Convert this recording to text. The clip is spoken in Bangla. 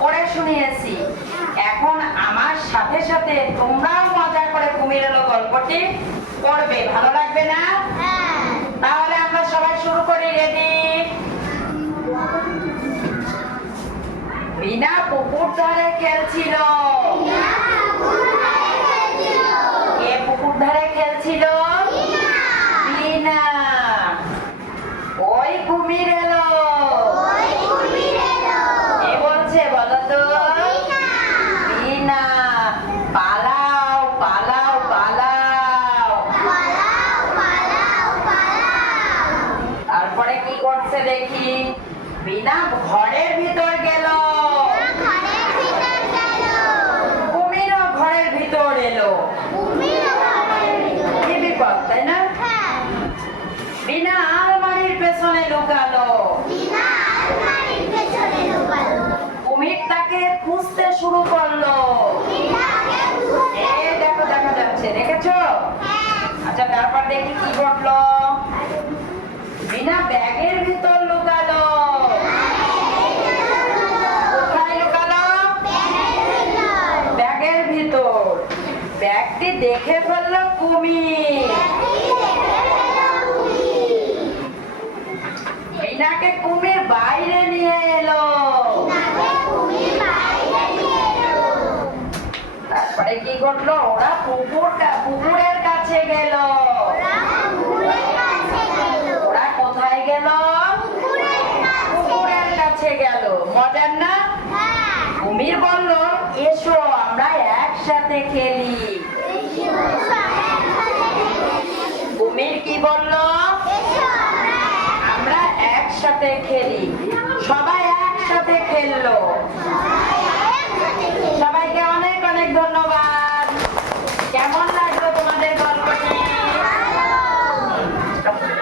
পড়ে শুনিয়েছি, এখন আমার সাথে সাথে তোমরাও মজা করে কুমির এলো গল্পটি পড়বে, ভালো লাগবে না? তাহলে আমরা সবাই শুরু করি। রেডি? বিনা পুকুর ধারে খেলছিল। কে পুকুর ধারে খেলছিল? বিনা। ওই কুমির এলো। কে বলছে বলো তো? বিনা। পালাও পালাও পালাও। তারপরে কি করছে দেখি? বিনা ঘরের ভিতর গেল। কুমিরও ঘরের ভিতর এলো। কি বিপদ, তাই না? বিনা আলমারির পেছনে লুকালো। কুমির তাকে খুঁজতে শুরু করলো। এই দেখো, দেখা যাচ্ছে, দেখেছো? আচ্ছা, তারপর দেখি কি ঘটলো। বিনা ব্যাগের ভিতর লুকালো। কোথায় লুকালো? ব্যাগের ভিতর। ব্যাগটি দেখে ফেললো কুমির। বিনাকে কুমির বাইরে নিয়ে এলো। তারপরে কি ঘটলো? ওরা পুকুরের কাছে গেল। ওরা কোথায় গেল? পুকুরের কাছে গেল। মজার না? কুমির বলল, এসো আমরা একসাথে খেলি। কুমির কি বলল? আমরা একসাথে খেলি। সবাই